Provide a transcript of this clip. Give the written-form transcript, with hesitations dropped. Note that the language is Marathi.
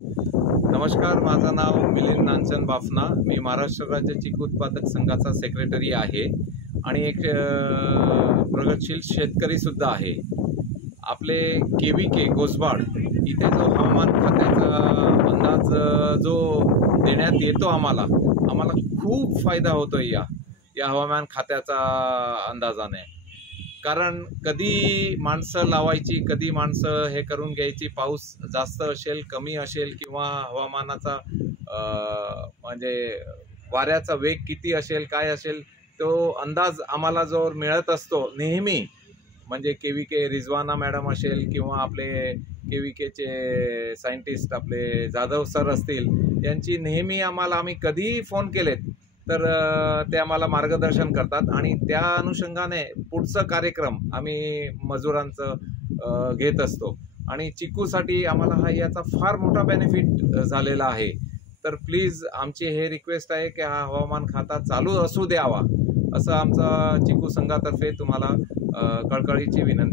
नमस्कार, माझं नाव मिलिंद नानचंद बाफना। मी महाराष्ट्र राज्य चिकू उत्पादक संघाचा सेक्रेटरी आहे आणि एक प्रगतशील शेतकरी सुद्धा आहे। आपले केवीके गोसबाड इथे जो हवामान खात्याचा अंदाज जो देण्यात येतो आम्हाला खूप फायदा होतो या हवामान खात्याचा अंदाजाने। कारण कधी माणसं लावायची, कधी माणसं हे करून घ्यायची, पाऊस जास्त असेल कमी असेल किंवा हवामानाचा म्हणजे वाऱ्याचा वेग किती असेल काय असेल तो अंदाज आम्हाला जो मिळत असतो नेहमी। म्हणजे केवीके रिजवाना मॅडम असेल किंवा आपले केवीकेचे सायंटिस्ट आपले जाधव सर असतील, यांची नेहमी आम्ही कधीही फोन केलेत तर ते आम्हाला मार्गदर्शन करतात आणि त्या अनुषंगाने पुढचं कार्यक्रम आम्ही मजुरांचं घेत असतो आणि चिकूसाठी आम्हाला याचा फार मोठा बेनिफिट झालेला आहे। तर प्लीज आमची हे रिक्वेस्ट आहे की हा हवामान खाता चालू असू द्यावा, असं आमचा चिकू संघातर्फे तुम्हाला कळकळीची विनंती।